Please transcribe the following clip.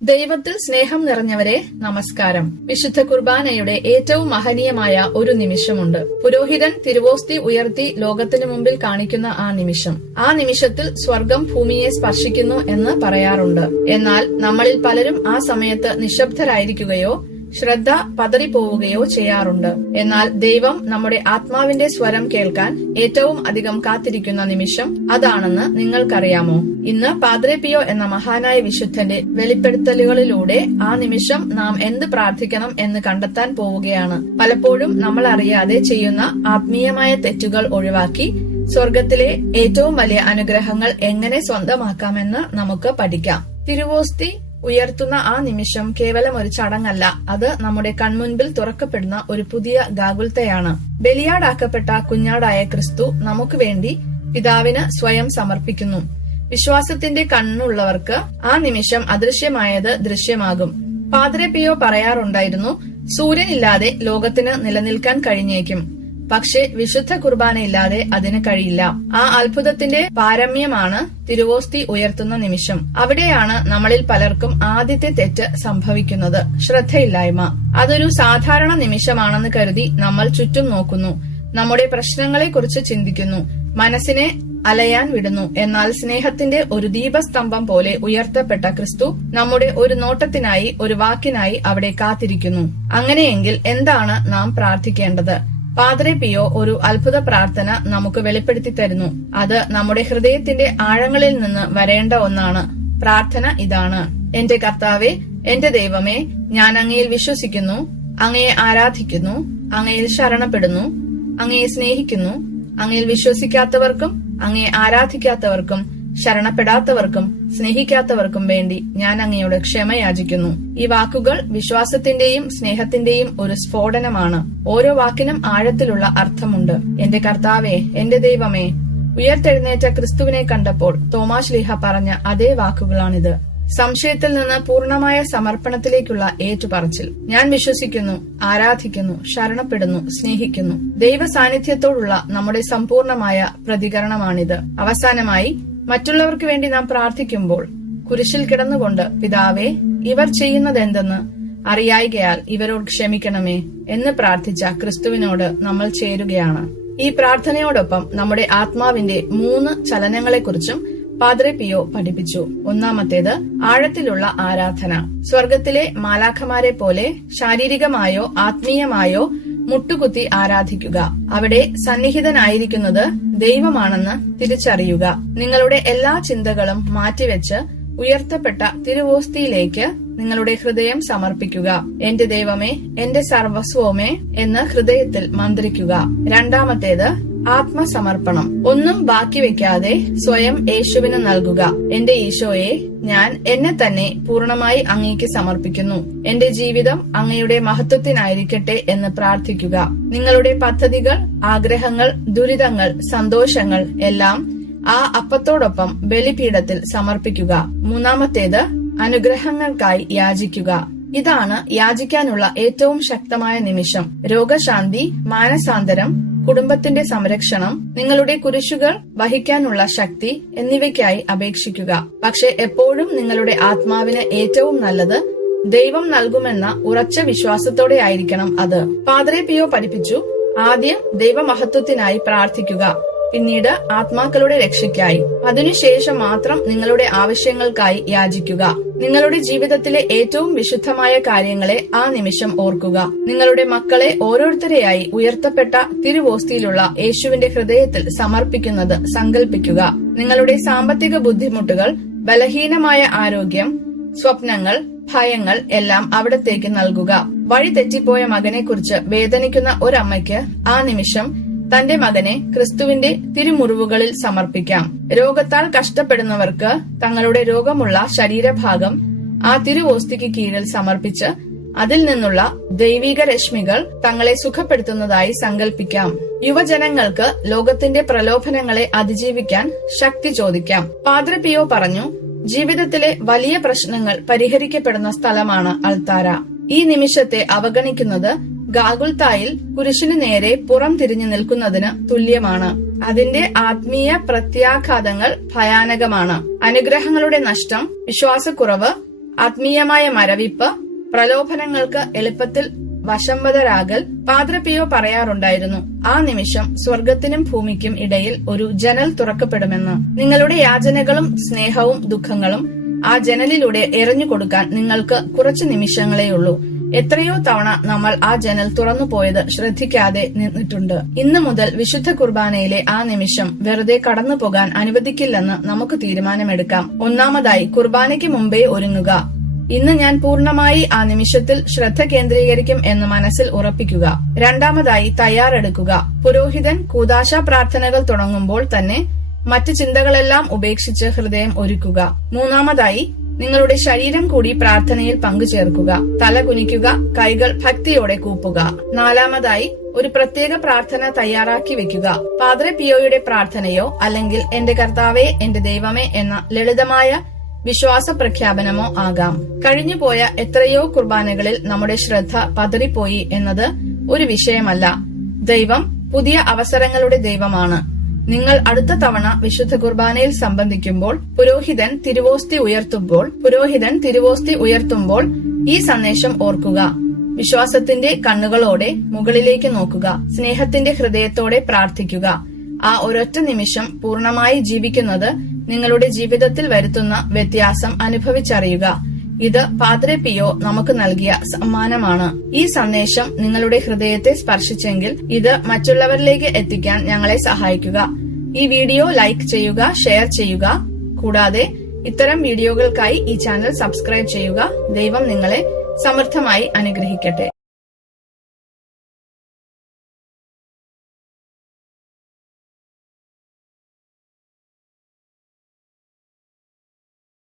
ദൈവത്തിൽ സ്നേഹം നിറഞ്ഞവരെ നമസ്കാരം. വിശുദ്ധ കുർബാനയുടെ ഏറ്റവും മഹനീയമായ ഒരു നിമിഷമുണ്ട്. പുരോഹിതൻ തിരുവോസ്തി ഉയർത്തി ലോകത്തിനു മുമ്പിൽ കാണിക്കുന്ന ആ നിമിഷത്തിൽ സ്വർഗം ഭൂമിയെ സ്പർശിക്കുന്നു എന്ന് പറയാറുണ്ട്. എന്നാൽ നമ്മളിൽ പലരും ആ സമയത്ത് നിശബ്ദരായിരിക്കുകയോ ശ്രദ്ധ പതറിപ്പോവുകയോ ചെയ്യാറുണ്ട്. എന്നാൽ ദൈവം നമ്മുടെ ആത്മാവിന്റെ സ്വരം കേൾക്കാൻ ഏറ്റവും അധികം കാത്തിരിക്കുന്ന നിമിഷം അതാണെന്ന് നിങ്ങൾക്കറിയാമോ? ഇന്ന് പാദ്രെ പിയോ എന്ന മഹാനായ വിശുദ്ധന്റെ വെളിപ്പെടുത്തലുകളിലൂടെ ആ നിമിഷം നാം എന്ത് പ്രാർത്ഥിക്കണം എന്ന് കണ്ടെത്താൻ പോവുകയാണ്. പലപ്പോഴും നമ്മൾ അറിയാതെ ചെയ്യുന്ന ആത്മീയമായ തെറ്റുകൾ ഒഴിവാക്കി സ്വർഗത്തിലെ ഏറ്റവും വലിയ അനുഗ്രഹങ്ങൾ എങ്ങനെ സ്വന്തമാക്കാമെന്ന് നമുക്ക് പഠിക്കാം. തിരുവോസ്തി ഉയർത്തുന്ന ആ നിമിഷം കേവലം ഒരു ചടങ്ങല്ല, അത് നമ്മുടെ കൺമുൻപിൽ തുറക്കപ്പെടുന്ന ഒരു പുതിയ ഗാകുൽത്തയാണ്. ബലിയാടാക്കപ്പെട്ട കുഞ്ഞാടായ ക്രിസ്തു നമുക്ക് വേണ്ടി പിതാവിന് സ്വയം സമർപ്പിക്കുന്നു. വിശ്വാസത്തിന്റെ കണ്ണുള്ളവർക്ക് ആ നിമിഷം അദൃശ്യമായത് ദൃശ്യമാകും. പാദ്രെ പിയോ പറയാറുണ്ടായിരുന്നു, സൂര്യനില്ലാതെ ലോകത്തിന് നിലനിൽക്കാൻ കഴിഞ്ഞേക്കും, പക്ഷെ വിശുദ്ധ കുർബാനയില്ലാതെ അതിന് കഴിയില്ല. ആ അത്ഭുതത്തിന്റെ പാരമ്യമാണ് തിരുവോസ്തി ഉയർത്തുന്ന നിമിഷം. അവിടെയാണ് നമ്മളിൽ പലർക്കും ആദ്യത്തെ തെറ്റ് സംഭവിക്കുന്നത്, ശ്രദ്ധയില്ലായ്മ. അതൊരു സാധാരണ നിമിഷമാണെന്ന് കരുതി നമ്മൾ ചുറ്റും നോക്കുന്നു, നമ്മുടെ പ്രശ്നങ്ങളെക്കുറിച്ച് ചിന്തിക്കുന്നു, മനസ്സിനെ അലയാൻ വിടുന്നു. എന്നാൽ സ്നേഹത്തിന്റെ ഒരു ദീപസ്തംഭം പോലെ ഉയർത്തപ്പെട്ട ക്രിസ്തു നമ്മുടെ ഒരു നോട്ടത്തിനായി, ഒരു വാക്കിനായി അവിടെ കാത്തിരിക്കുന്നു. അങ്ങനെയെങ്കിൽ എന്താണ് നാം പ്രാർത്ഥിക്കേണ്ടത്? പാദ്രെ പിയോ ഒരു അത്ഭുത പ്രാർത്ഥന നമുക്ക് വെളിപ്പെടുത്തി തരുന്നു. അത് നമ്മുടെ ഹൃദയത്തിന്റെ ആഴങ്ങളിൽ നിന്ന് വരേണ്ട ഒന്നാണ്. പ്രാർത്ഥന ഇതാണ്: എന്റെ കർത്താവേ, എന്റെ ദൈവമേ, ഞാൻ അങ്ങയിൽ വിശ്വസിക്കുന്നു, അങ്ങയെ ആരാധിക്കുന്നു, അങ്ങയിൽ ശരണപ്പെടുന്നു, അങ്ങയെ സ്നേഹിക്കുന്നു. അങ്ങയിൽ വിശ്വസിക്കാത്തവർക്കും അങ്ങയെ ആരാധിക്കാത്തവർക്കും ശരണപ്പെടാത്തവർക്കും സ്നേഹിക്കാത്തവർക്കും വേണ്ടി ഞാൻ അങ്ങയോട് ക്ഷമ യാചിക്കുന്നു. ഈ വാക്കുകൾ വിശ്വാസത്തിന്റെയും സ്നേഹത്തിന്റെയും ഒരു സ്ഫോടനമാണ്. ഓരോ വാക്കിനും ആഴത്തിലുള്ള അർത്ഥമുണ്ട്. എന്റെ കർത്താവേ, എന്റെ ദൈവമേ. ഉയർത്തെഴുന്നേറ്റ ക്രിസ്തുവിനെ കണ്ടപ്പോൾ തോമാശ്ലീഹ പറഞ്ഞ അതേ വാക്കുകളാണിത്. സംശയത്തിൽ നിന്ന് പൂർണ്ണമായ സമർപ്പണത്തിലേക്കുള്ള ഏറ്റുപറച്ചിൽ. ഞാൻ വിശ്വസിക്കുന്നു, ആരാധിക്കുന്നു, ശരണപ്പെടുന്നു, സ്നേഹിക്കുന്നു. ദൈവ സാന്നിധ്യത്തോടുള്ള നമ്മുടെ സമ്പൂർണമായ പ്രതികരണമാണിത്. അവസാനമായി, മറ്റുള്ളവർക്ക് വേണ്ടി നാം പ്രാർത്ഥിക്കുമ്പോൾ കുരിശിൽ കിടന്നുകൊണ്ട്, പിതാവേ, ഇവർ ചെയ്യുന്നതെന്തെന്ന് അറിയായികയാൽ ഇവരോട് ക്ഷമിക്കണമേ എന്ന് പ്രാർത്ഥിച്ച ക്രിസ്തുവിനോട് നമ്മൾ ചേരുകയാണ്. ഈ പ്രാർത്ഥനയോടൊപ്പം നമ്മുടെ ആത്മാവിന്റെ 3 ചലനങ്ങളെക്കുറിച്ചും പാദ്രെ പിയോ പഠിപ്പിച്ചു. ഒന്നാമത്തേത് ആഴത്തിലുള്ള ആരാധന. സ്വർഗത്തിലെ മാലാഖമാരെ പോലെ ശാരീരികമായോ ആത്മീയമായോ മുട്ടുകുത്തി ആരാധിക്കുക. അവിടെ സന്നിഹിതനായിരിക്കുന്നത് ദൈവമാണെന്ന് തിരിച്ചറിയുക. നിങ്ങളുടെ എല്ലാ ചിന്തകളും മാറ്റിവെച്ച് ഉയർത്തപ്പെട്ട തിരുവോസ്തിയിലേക്ക് നിങ്ങളുടെ ഹൃദയം സമർപ്പിക്കുക. എന്റെ ദൈവമേ, എന്റെ സർവസ്വമേ എന്ന് ഹൃദയത്തിൽ മന്ത്രിക്കുക. രണ്ടാമത്തേത് ആത്മസമർപ്പണം. ഒന്നും ബാക്കി വെക്കാതെ സ്വയം യേശുവിന് നൽകുക. എന്റെ ഈശോയെ, ഞാൻ എന്നെ തന്നെ പൂർണ്ണമായി അങ്ങേക്ക് സമർപ്പിക്കുന്നു. എന്റെ ജീവിതം അങ്ങയുടെ മഹത്വത്തിനായിരിക്കട്ടെ എന്ന് പ്രാർത്ഥിക്കുക. നിങ്ങളുടെ പദ്ധതികൾ, ആഗ്രഹങ്ങൾ, ദുരിതങ്ങൾ, സന്തോഷങ്ങൾ എല്ലാം ആ അപ്പത്തോടൊപ്പം ബലിപീഠത്തിൽ സമർപ്പിക്കുക. മൂന്നാമത്തേത് അനുഗ്രഹങ്ങൾക്കായി യാചിക്കുക. ഇതാണ് യാചിക്കാനുള്ള ഏറ്റവും ശക്തമായ നിമിഷം. രോഗശാന്തി, മാനസാന്തരം, കുടുംബത്തിന്റെ സംരക്ഷണം, നിങ്ങളുടെ കുരിശുകൾ വഹിക്കാനുള്ള ശക്തി എന്നിവയ്ക്കായി അപേക്ഷിക്കുക. പക്ഷെ എപ്പോഴും നിങ്ങളുടെ ആത്മാവിന് ഏറ്റവും നല്ലത് ദൈവം നൽകുമെന്ന ഉറച്ച വിശ്വാസത്തോടെ ആയിരിക്കണം അത്. പാദ്രെ പിയോ പഠിപ്പിച്ചു, ആദ്യം ദൈവമഹത്വത്തിനായി പ്രാർത്ഥിക്കുക, പിന്നീട് ആത്മാക്കളുടെ രക്ഷയ്ക്കായി, അതിനുശേഷം മാത്രം നിങ്ങളുടെ ആവശ്യങ്ങൾക്കായി യാചിക്കുക. നിങ്ങളുടെ ജീവിതത്തിലെ ഏറ്റവും വിശുദ്ധമായ കാര്യങ്ങളെ ആ നിമിഷം ഓർക്കുക. നിങ്ങളുടെ മക്കളെ ഓരോരുത്തരെയായി ഉയർത്തപ്പെട്ട തിരുവോസ്തിയിലുള്ള യേശുവിന്റെ ഹൃദയത്തിൽ സമർപ്പിക്കുന്നത് സങ്കല്പിക്കുക. നിങ്ങളുടെ സാമ്പത്തിക ബുദ്ധിമുട്ടുകൾ, ബലഹീനമായ ആരോഗ്യം, സ്വപ്നങ്ങൾ, ഭയങ്ങൾ എല്ലാം അവിടത്തേക്ക് നൽകുക. വഴി തെറ്റിപ്പോയ മകനെക്കുറിച്ച് വേദനിക്കുന്ന ഒരമ്മയ്ക്ക് ആ നിമിഷം തന്റെ മകനെ ക്രിസ്തുവിന്റെ തിരുമുറിവുകളിൽ സമർപ്പിക്കാം. രോഗത്താൽ കഷ്ടപ്പെടുന്നവർക്ക് തങ്ങളുടെ രോഗമുള്ള ശരീരഭാഗം ആ തിരുവോസ്തിക്ക് കീഴിൽ സമർപ്പിച്ച് അതിൽ നിന്നുള്ള ദൈവിക രശ്മികൾ തങ്ങളെ സുഖപ്പെടുത്തുന്നതായി സങ്കല്പിക്കാം. യുവജനങ്ങൾക്ക് ലോകത്തിന്റെ പ്രലോഭനങ്ങളെ അതിജീവിക്കാൻ ശക്തി ചോദിക്കാം. പാദ്രെ പിയോ പറഞ്ഞു, ജീവിതത്തിലെ വലിയ പ്രശ്നങ്ങൾ പരിഹരിക്കപ്പെടുന്ന സ്ഥലമാണ് അൾത്താര. ഈ നിമിഷത്തെ അവഗണിക്കുന്നത് ഗാഗുൽത്തായിൽ കുരിശിനു നേരെ പുറം തിരിഞ്ഞു നിൽക്കുന്നതിന് തുല്യമാണ്. അതിന്റെ ആത്മീയ പ്രത്യാഘാതങ്ങൾ ഭയാനകമാണ്. അനുഗ്രഹങ്ങളുടെ നഷ്ടം, വിശ്വാസക്കുറവ്, ആത്മീയമായ മരവിപ്പ്, പ്രലോഭനങ്ങൾക്ക് എളുപ്പത്തിൽ വശംവദരാകൽ. പാദ്രെ പിയോ പറയാറുണ്ടായിരുന്നു, ആ നിമിഷം സ്വർഗത്തിനും ഭൂമിക്കും ഇടയിൽ ഒരു ജനൽ തുറക്കപ്പെടുമെന്ന്. നിങ്ങളുടെ യാചനകളും സ്നേഹവും ദുഃഖങ്ങളും ആ ജനലിലൂടെ എറിഞ്ഞു കൊടുക്കാൻ നിങ്ങൾക്ക് കുറച്ച് നിമിഷങ്ങളേയുള്ളൂ. എത്രയോ തവണ നമ്മൾ ആ ജനൽ തുറന്നു പോയത് ശ്രദ്ധിക്കാതെ നിന്നിട്ടുണ്ട്. ഇന്നു മുതൽ വിശുദ്ധ കുർബാനയിലെ ആ നിമിഷം വെറുതെ കടന്നു പോകാൻ അനുവദിക്കില്ലെന്ന് നമുക്ക് തീരുമാനമെടുക്കാം. ഒന്നാമതായി, കുർബാനയ്ക്ക് മുമ്പേ ഒരുങ്ങുക. ഇന്ന് ഞാൻ പൂർണ്ണമായി ആ നിമിഷത്തിൽ ശ്രദ്ധ കേന്ദ്രീകരിക്കും എന്ന് മനസ്സിൽ ഉറപ്പിക്കുക. രണ്ടാമതായി, തയ്യാറെടുക്കുക. പുരോഹിതൻ കൂദാശ പ്രാർത്ഥനകൾ തുടങ്ങുമ്പോൾ തന്നെ മറ്റ് ചിന്തകളെല്ലാം ഉപേക്ഷിച്ച് ഹൃദയം ഒരുക്കുക. മൂന്നാമതായി, നിങ്ങളുടെ ശരീരം കൂടി പ്രാർത്ഥനയിൽ പങ്കുചേർക്കുക. തല കുനിക്കുക, കൈകൾ ഭക്തിയോടെ കൂപ്പുക. നാലാമതായി, ഒരു പ്രത്യേക പ്രാർത്ഥന തയ്യാറാക്കി വെക്കുക. പാദ്രെ പിയോയുടെ പ്രാർത്ഥനയോ അല്ലെങ്കിൽ എന്റെ കർത്താവേ എന്റെ ദൈവമേ എന്ന ലളിതമായ വിശ്വാസ പ്രഖ്യാപനമോ ആകാം. കഴിഞ്ഞുപോയ എത്രയോ കുർബാനകളിൽ നമ്മുടെ ശ്രദ്ധ പതറിപ്പോയി എന്നത് ഒരു വിഷയമല്ല. ദൈവം പുതിയ അവസരങ്ങളുടെ ദൈവമാണ്. നിങ്ങൾ അടുത്ത തവണ വിശുദ്ധ കുർബാനയിൽ സംബന്ധിക്കുമ്പോൾ പുരോഹിതൻ തിരുവോസ്തി ഉയർത്തുമ്പോൾ ഈ സന്ദേശം ഓർക്കുക. വിശ്വാസത്തിന്റെ കണ്ണുകളോടെ മുകളിലേക്ക് നോക്കുക. സ്നേഹത്തിന്റെ ഹൃദയത്തോടെ പ്രാർത്ഥിക്കുക. ആ ഒരൊറ്റ നിമിഷം പൂർണ്ണമായി ജീവിക്കുന്നത് നിങ്ങളുടെ ജീവിതത്തിൽ വരുത്തുന്ന വ്യത്യാസം അനുഭവിച്ചറിയുക. ഇത് പാദ്രെ പിയോ നമുക്ക് നൽകിയ സമ്മാനമാണ്. ഈ സന്ദേശം നിങ്ങളുടെ ഹൃദയത്തെ സ്പർശിച്ചെങ്കിൽ ഇത് മറ്റുള്ളവരിലേക്ക് എത്തിക്കാൻ ഞങ്ങളെ സഹായിക്കുക. ഈ വീഡിയോ ലൈക്ക് ചെയ്യുക, ഷെയർ ചെയ്യുക. കൂടാതെ ഇത്തരം വീഡിയോകൾക്കായി ഈ ചാനൽ സബ്സ്ക്രൈബ് ചെയ്യുക. ദൈവം നിങ്ങളെ സമൃദ്ധമായി അനുഗ്രഹിക്കട്ടെ.